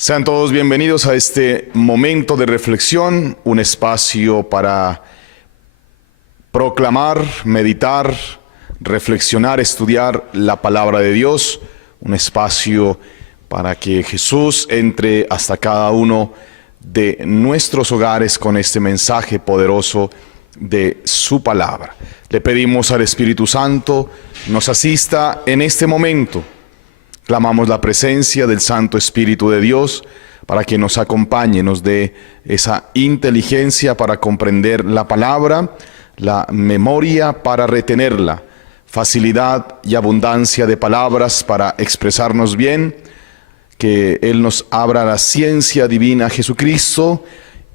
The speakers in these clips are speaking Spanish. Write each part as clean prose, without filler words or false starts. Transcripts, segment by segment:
Sean todos bienvenidos a este momento de reflexión, un espacio para proclamar, meditar, reflexionar, estudiar la palabra de Dios, un espacio para que Jesús entre hasta cada uno de nuestros hogares con este mensaje poderoso de su palabra. Le pedimos al Espíritu Santo nos asista en este momento. Clamamos la presencia del Santo Espíritu de Dios para que nos acompañe, nos dé esa inteligencia para comprender la palabra, la memoria para retenerla, facilidad y abundancia de palabras para expresarnos bien, que Él nos abra la ciencia divina Jesucristo,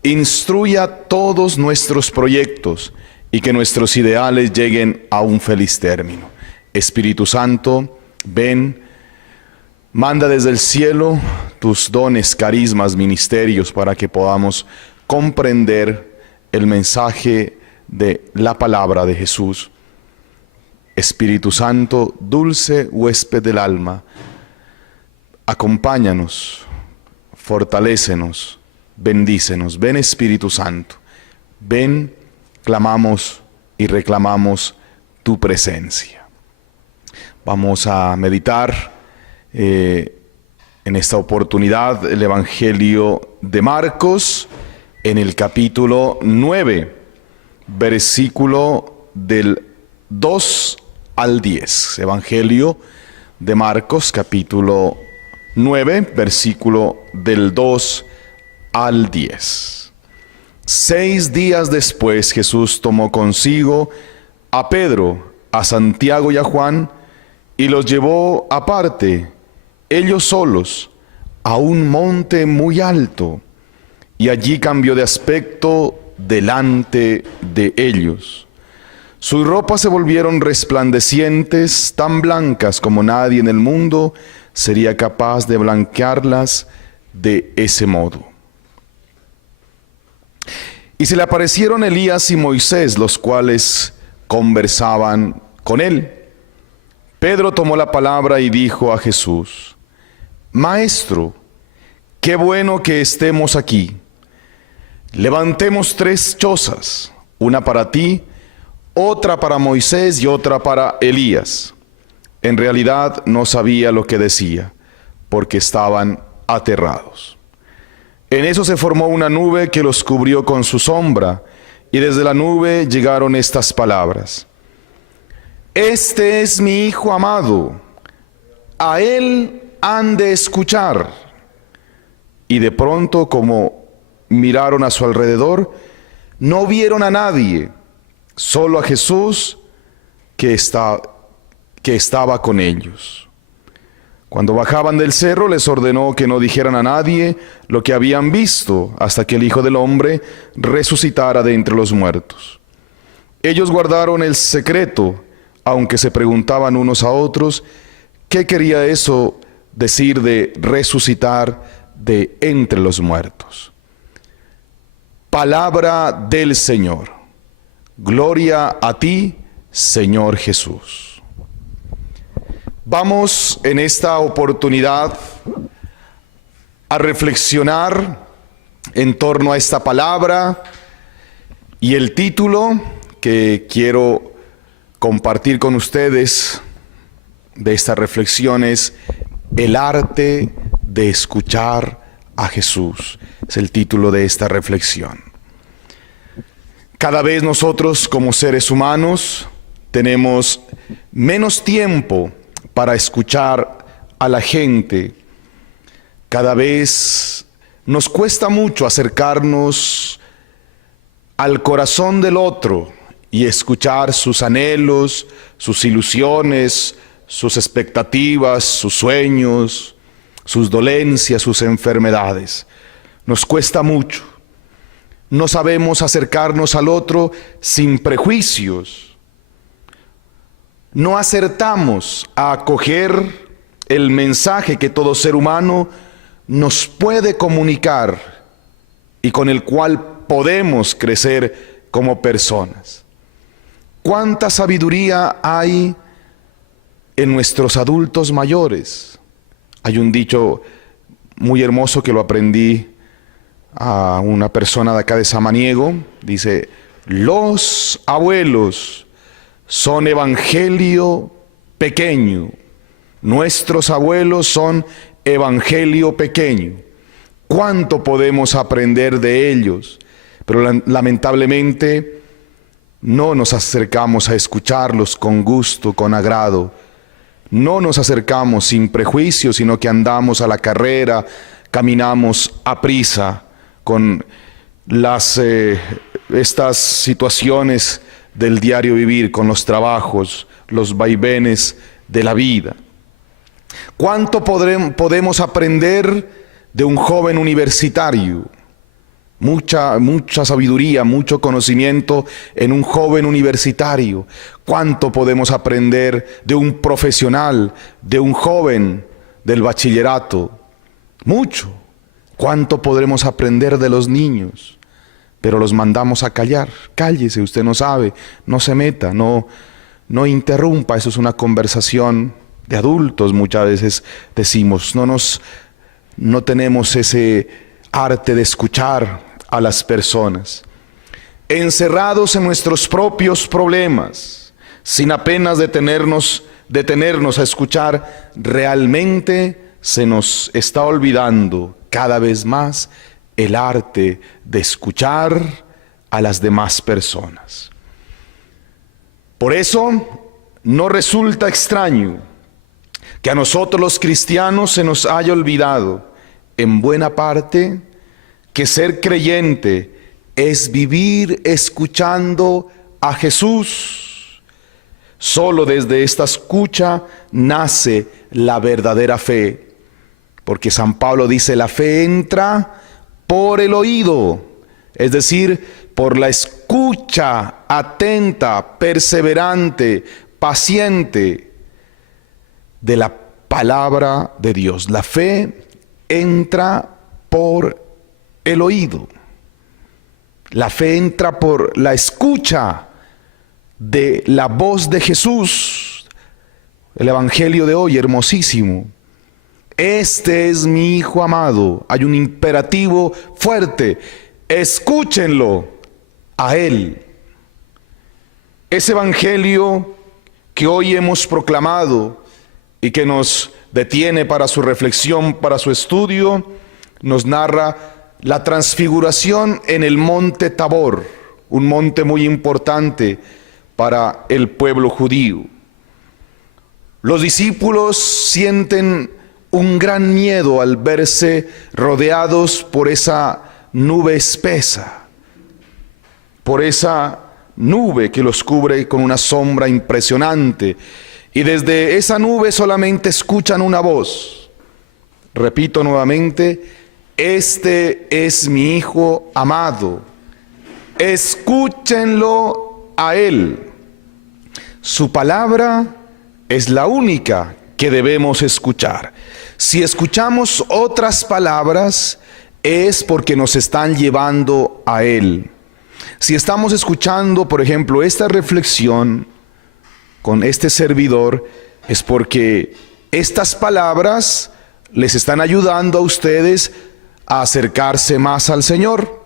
instruya todos nuestros proyectos y que nuestros ideales lleguen a un feliz término. Espíritu Santo, ven. Manda desde el cielo tus dones, carismas, ministerios para que podamos comprender el mensaje de la palabra de Jesús. Espíritu Santo, dulce huésped del alma, acompáñanos, fortalécenos, bendícenos. Ven Espíritu Santo, ven, clamamos y reclamamos tu presencia. Vamos a meditar en esta oportunidad el Evangelio de Marcos en el capítulo 9, versículo del 2 al 10. Evangelio de Marcos capítulo 9, versículo del 2 al 10. 6 días después Jesús tomó consigo a Pedro, a Santiago y a Juan y los llevó aparte, ellos solos, a un monte muy alto, y allí cambió de aspecto delante de ellos. Sus ropas se volvieron resplandecientes, tan blancas como nadie en el mundo sería capaz de blanquearlas de ese modo. Y se le aparecieron Elías y Moisés, los cuales conversaban con él. Pedro tomó la palabra y dijo a Jesús: Maestro, qué bueno que estemos aquí. Levantemos 3 chozas, una para ti, otra para Moisés y otra para Elías. En realidad no sabía lo que decía, porque estaban aterrados. En eso se formó una nube que los cubrió con su sombra, y desde la nube llegaron estas palabras: Este es mi Hijo amado, a él han de escuchar. Y de pronto, como miraron a su alrededor, no vieron a nadie, solo a Jesús que estaba con ellos. Cuando bajaban del cerro, les ordenó que no dijeran a nadie lo que habían visto hasta que el Hijo del Hombre resucitara de entre los muertos. Ellos guardaron el secreto, aunque se preguntaban unos a otros qué quería eso decir de resucitar de entre los muertos. Palabra del Señor. Gloria a ti, Señor Jesús. Vamos en esta oportunidad a reflexionar en torno a esta palabra, y el título que quiero compartir con ustedes de esta reflexión es El arte de escuchar a Jesús. Es el título de esta reflexión. Cada vez nosotros como seres humanos tenemos menos tiempo para escuchar a la gente. Cada vez nos cuesta mucho acercarnos al corazón del otro y escuchar sus anhelos, sus ilusiones, sus expectativas, sus sueños, sus dolencias, sus enfermedades. Nos cuesta mucho. No sabemos acercarnos al otro sin prejuicios. No acertamos a acoger el mensaje que todo ser humano nos puede comunicar y con el cual podemos crecer como personas. ¿Cuánta sabiduría hay en nuestros adultos mayores? Hay un dicho muy hermoso que lo aprendí a una persona de acá de Samaniego. Dice: los abuelos son evangelio pequeño. Nuestros abuelos son evangelio pequeño. ¿Cuánto podemos aprender de ellos? Pero lamentablemente no nos acercamos a escucharlos con gusto, con agrado. No nos acercamos sin prejuicio, sino que andamos a la carrera, caminamos a prisa con estas situaciones del diario vivir, con los trabajos, los vaivenes de la vida. ¿Cuánto podemos aprender de un joven universitario? Mucha sabiduría, mucho conocimiento en un joven universitario. ¿Cuánto podemos aprender de un profesional, de un joven del bachillerato? Mucho. ¿Cuánto podremos aprender de los niños? Pero los mandamos a callar. Cállese, usted no sabe, no se meta, no interrumpa. Eso es una conversación de adultos, muchas veces decimos. No tenemos ese arte de escuchar a las personas. Encerrados en nuestros propios problemas, sin apenas detenernos a escuchar, realmente se nos está olvidando cada vez más el arte de escuchar a las demás personas. Por eso no resulta extraño que a nosotros los cristianos se nos haya olvidado, en buena parte, que ser creyente es vivir escuchando a Jesús. Solo desde esta escucha nace la verdadera fe, porque San Pablo dice: la fe entra por el oído, es decir, por la escucha atenta, perseverante, paciente de la palabra de Dios. La fe entra por el oído. La fe entra por la escucha de la voz de Jesús. El evangelio de hoy, hermosísimo. Este es mi Hijo amado. Hay un imperativo fuerte: escúchenlo a Él. Ese evangelio que hoy hemos proclamado y que nos detiene para su reflexión, para su estudio, nos narra la transfiguración en el monte Tabor, un monte muy importante para el pueblo judío. Los discípulos sienten un gran miedo al verse rodeados por esa nube espesa, por esa nube que los cubre con una sombra impresionante. Y desde esa nube solamente escuchan una voz. Repito nuevamente: este es mi Hijo amado. Escúchenlo a Él. Su palabra es la única que debemos escuchar. Si escuchamos otras palabras, es porque nos están llevando a Él. Si estamos escuchando, por ejemplo, esta reflexión con este servidor, es porque estas palabras les están ayudando a ustedes a acercarse más al Señor.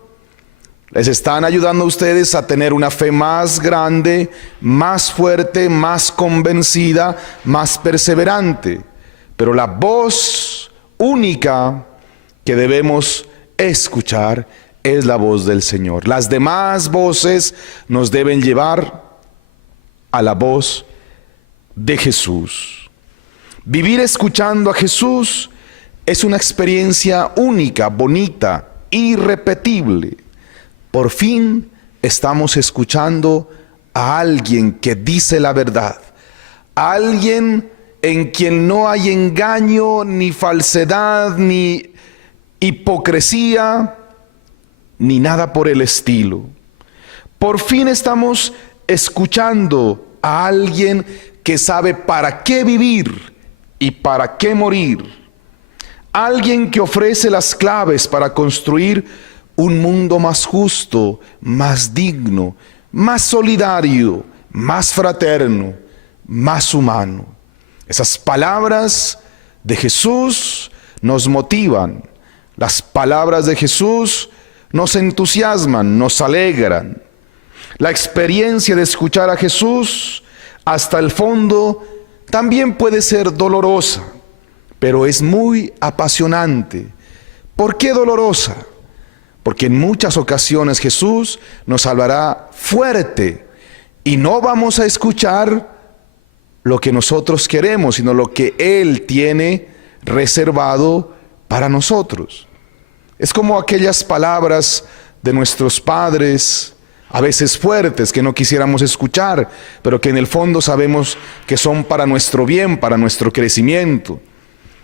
Les están ayudando a ustedes a tener una fe más grande, más fuerte, más convencida, más perseverante. Pero la voz única que debemos escuchar es la voz del Señor. Las demás voces nos deben llevar a la voz de Jesús. Vivir escuchando a Jesús es una experiencia única, bonita, irrepetible. Por fin estamos escuchando a alguien que dice la verdad, a alguien en quien no hay engaño, ni falsedad, ni hipocresía, ni nada por el estilo. Por fin estamos escuchando a alguien que sabe para qué vivir y para qué morir. Alguien que ofrece las claves para construir un mundo más justo, más digno, más solidario, más fraterno, más humano. Esas palabras de Jesús nos motivan. Las palabras de Jesús nos entusiasman, nos alegran. La experiencia de escuchar a Jesús hasta el fondo también puede ser dolorosa, pero es muy apasionante. ¿Por qué dolorosa? Porque en muchas ocasiones Jesús nos hablará fuerte y no vamos a escuchar lo que nosotros queremos, sino lo que Él tiene reservado para nosotros. Es como aquellas palabras de nuestros padres, a veces fuertes, que no quisiéramos escuchar, pero que en el fondo sabemos que son para nuestro bien, para nuestro crecimiento.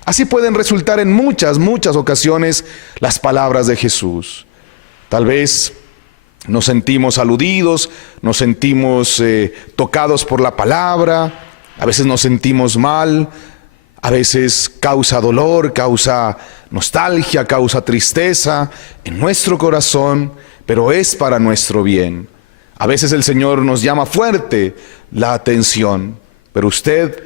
Así pueden resultar en muchas ocasiones las palabras de Jesús. Tal vez nos sentimos aludidos, nos sentimos tocados por la palabra, a veces nos sentimos mal, a veces causa dolor, causa nostalgia, causa tristeza en nuestro corazón, pero es para nuestro bien. A veces el Señor nos llama fuerte la atención, pero usted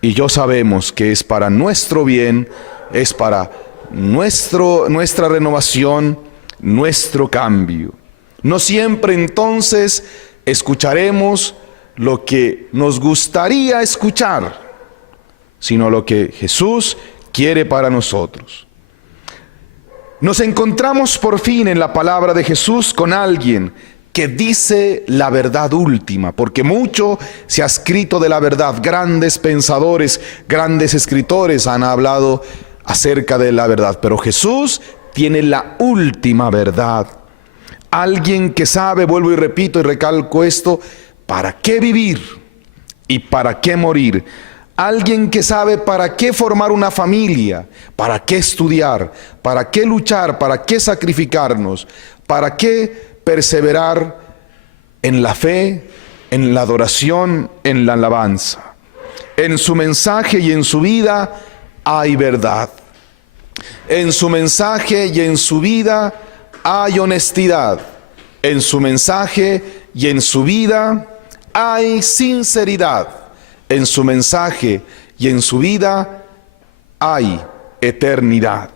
y yo sabemos que es para nuestro bien, es para nuestra renovación, nuestro cambio. No siempre entonces escucharemos lo que nos gustaría escuchar, sino lo que Jesús quiere para nosotros. Nos encontramos por fin en la palabra de Jesús con alguien que dice la verdad última, porque mucho se ha escrito de la verdad. Grandes pensadores, grandes escritores han hablado acerca de la verdad, pero Jesús tiene la última verdad. Alguien que sabe, vuelvo y repito y recalco esto, para qué vivir y para qué morir. Alguien que sabe para qué formar una familia, para qué estudiar, para qué luchar, para qué sacrificarnos, para qué perseverar en la fe, en la adoración, en la alabanza. En su mensaje y en su vida hay verdad. En su mensaje y en su vida hay honestidad. En su mensaje y en su vida hay sinceridad. En su mensaje y en su vida hay eternidad.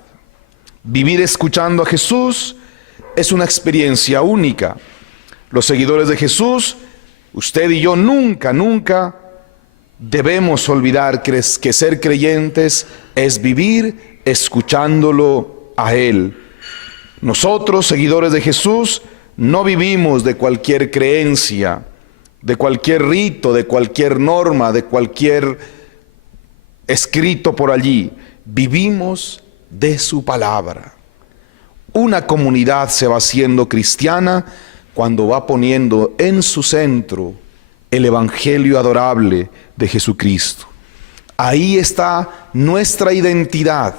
Vivir escuchando a Jesús es una experiencia única. Los seguidores de Jesús, usted y yo nunca debemos olvidar que ser creyentes es vivir escuchándolo a Él. Nosotros, seguidores de Jesús, no vivimos de cualquier creencia, de cualquier rito, de cualquier norma, de cualquier escrito por allí. Vivimos de su palabra. Una comunidad se va haciendo cristiana cuando va poniendo en su centro el evangelio adorable de Jesucristo. Ahí está nuestra identidad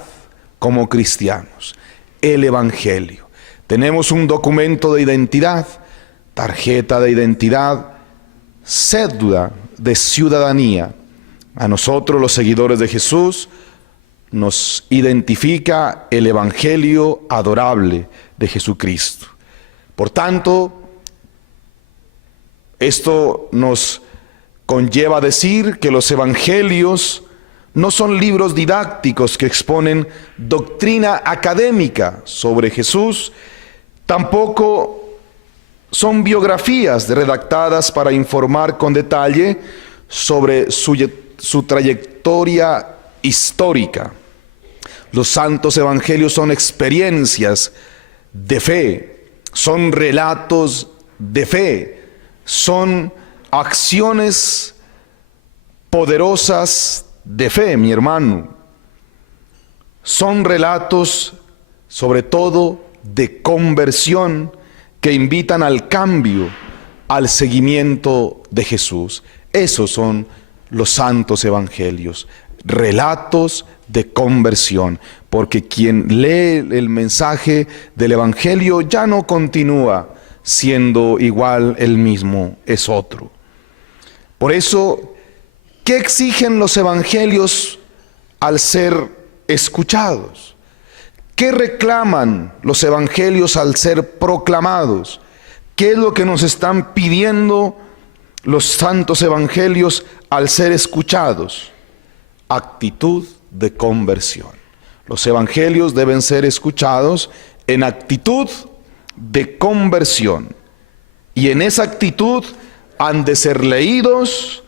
como cristianos, el evangelio. Tenemos un documento de identidad, tarjeta de identidad, cédula de ciudadanía. A nosotros, los seguidores de Jesús, nos identifica el evangelio adorable de Jesucristo. Por tanto, esto nos conlleva a decir que los evangelios no son libros didácticos que exponen doctrina académica sobre Jesús, tampoco son biografías redactadas para informar con detalle sobre su trayectoria histórica. Los santos evangelios son experiencias de fe, son relatos de fe, son acciones poderosas de fe, mi hermano. Son relatos, sobre todo, de conversión que invitan al cambio, al seguimiento de Jesús. Esos son los santos evangelios, relatos de conversión, porque quien lee el mensaje del evangelio ya no continúa siendo igual él mismo, es otro. Por eso, ¿qué exigen los evangelios al ser escuchados? ¿Qué reclaman los evangelios al ser proclamados? ¿Qué es lo que nos están pidiendo los santos evangelios al ser escuchados? Actitud de conversión. Los evangelios deben ser escuchados en actitud de conversión. Y en esa actitud han de ser leídos,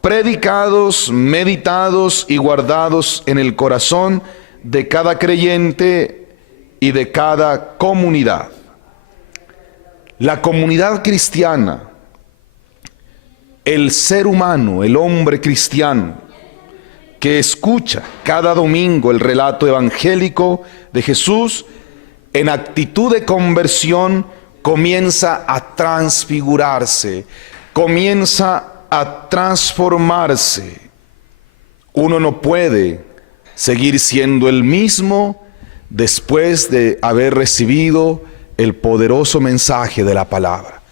predicados, meditados y guardados en el corazón de cada creyente y de cada comunidad. La comunidad cristiana, el ser humano, el hombre cristiano, que escucha cada domingo el relato evangélico de Jesús, en actitud de conversión comienza a transfigurarse, comienza a transformarse. Uno no puede seguir siendo el mismo después de haber recibido el poderoso mensaje de la palabra.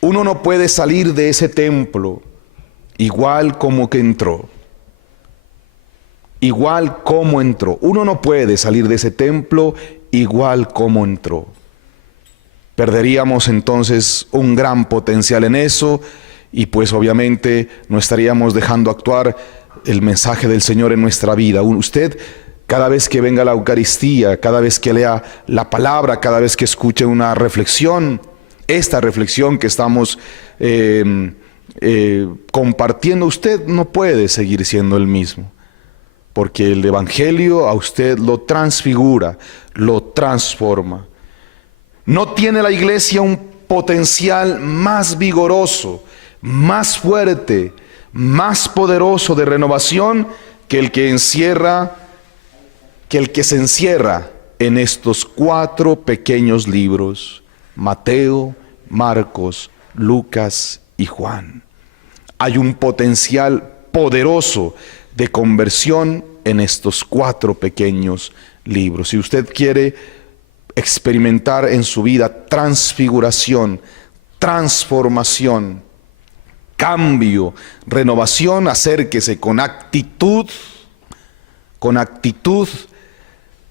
Uno no puede salir de ese templo igual como que entró. Igual como entró. Uno no puede salir de ese templo igual como entró. Perderíamos entonces un gran potencial en eso y pues obviamente no estaríamos dejando actuar el mensaje del Señor en nuestra vida. Usted, cada vez que venga a la Eucaristía, cada vez que lea la palabra, cada vez que escuche una reflexión, esta reflexión que estamos compartiendo, usted no puede seguir siendo el mismo, porque el Evangelio a usted lo transfigura, lo transforma. No tiene la iglesia un potencial más vigoroso, más fuerte, más poderoso de renovación que el que se encierra en estos 4 pequeños libros: Mateo, Marcos, Lucas y Juan. Hay un potencial poderoso de conversión en estos 4 pequeños libros. Si usted quiere experimentar en su vida transfiguración, transformación, cambio, renovación, acérquese con actitud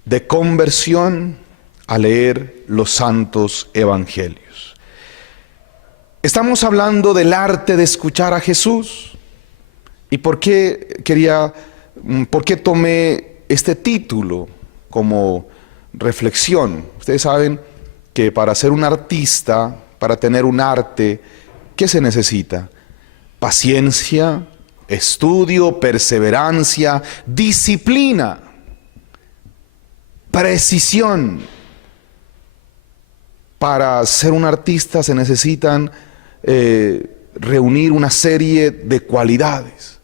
de conversión a leer los santos evangelios. Estamos hablando del arte de escuchar a Jesús. ¿Y por qué tomé este título como reflexión? Ustedes saben que para ser un artista, para tener un arte, ¿qué se necesita? Paciencia, estudio, perseverancia, disciplina, precisión. Para ser un artista se necesitan reunir una serie de cualidades.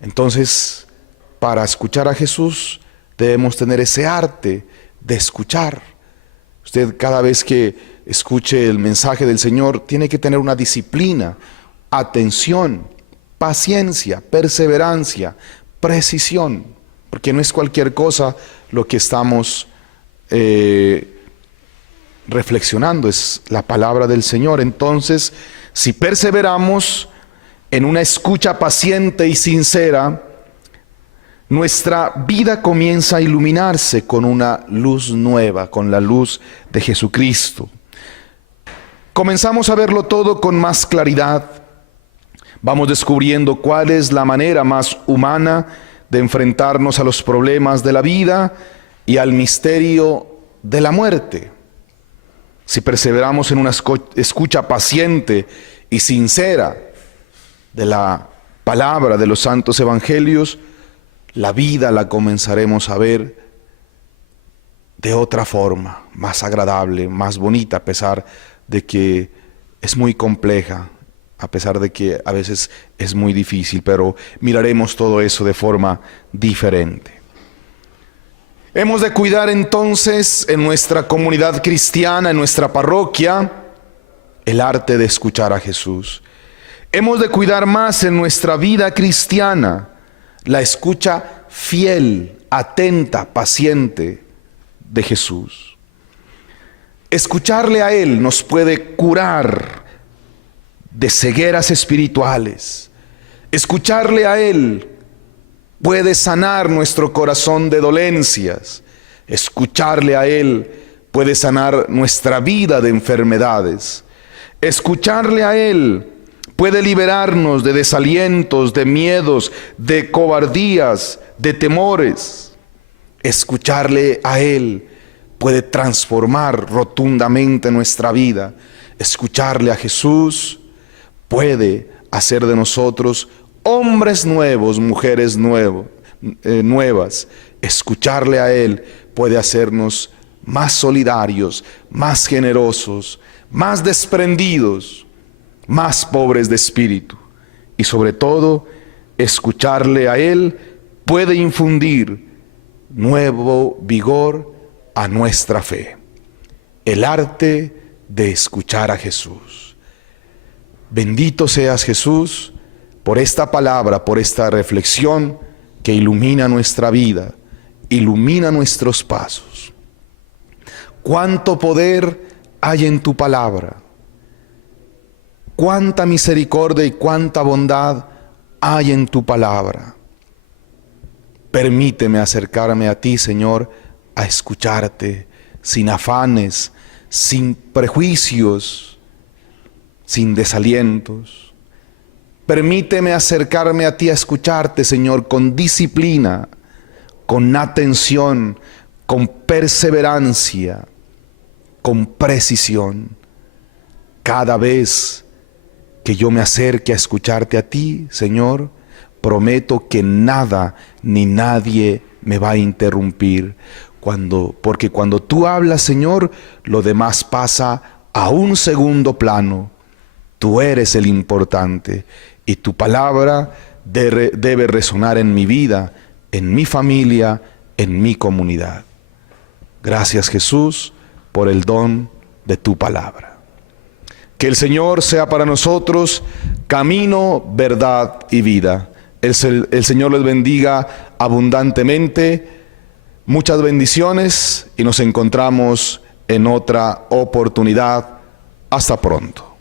Entonces, para escuchar a Jesús debemos tener ese arte de escuchar. Usted, cada vez que escuche el mensaje del Señor, tiene que tener una disciplina, atención, paciencia, perseverancia, precisión, porque no es cualquier cosa lo que estamos reflexionando, es la palabra del Señor. Entonces, si perseveramos en una escucha paciente y sincera, nuestra vida comienza a iluminarse con una luz nueva, con la luz de Jesucristo. Comenzamos a verlo todo con más claridad. Vamos descubriendo cuál es la manera más humana de enfrentarnos a los problemas de la vida y al misterio de la muerte. Si perseveramos en una escucha paciente y sincera de la palabra de los santos evangelios, la vida la comenzaremos a ver de otra forma, más agradable, más bonita, a pesar de que es muy compleja, a pesar de que a veces es muy difícil, pero miraremos todo eso de forma diferente. Hemos de cuidar entonces en nuestra comunidad cristiana, en nuestra parroquia, el arte de escuchar a Jesús. Hemos de cuidar más en nuestra vida cristiana la escucha fiel, atenta, paciente de Jesús. Escucharle a Él nos puede curar de cegueras espirituales. Escucharle a Él puede sanar nuestro corazón de dolencias. Escucharle a Él puede sanar nuestra vida de enfermedades. Escucharle a Él puede liberarnos de desalientos, de miedos, de cobardías, de temores. Escucharle a Él puede transformar rotundamente nuestra vida. Escucharle a Jesús puede hacer de nosotros hombres nuevos, mujeres nuevas. Escucharle a Él puede hacernos más solidarios, más generosos, más desprendidos, más pobres de espíritu. Y sobre todo, escucharle a Él puede infundir nuevo vigor a nuestra fe. El arte de escuchar a Jesús. Bendito seas, Jesús, por esta palabra, por esta reflexión que ilumina nuestra vida, ilumina nuestros pasos. Cuánto poder hay en tu palabra, cuánta misericordia y cuánta bondad hay en tu palabra. Permíteme acercarme a ti, Señor, a escucharte sin afanes, sin prejuicios, sin desalientos. Permíteme acercarme a ti a escucharte, Señor, con disciplina, con atención, con perseverancia, con precisión. Cada vez que yo me acerque a escucharte a ti, Señor, prometo que nada ni nadie me va a interrumpir. Porque cuando tú hablas, Señor, lo demás pasa a un segundo plano. Tú eres el importante y tu palabra debe resonar en mi vida, en mi familia, en mi comunidad. Gracias, Jesús, por el don de tu palabra. Que el Señor sea para nosotros camino, verdad y vida. El Señor les bendiga abundantemente. Muchas bendiciones y nos encontramos en otra oportunidad. Hasta pronto.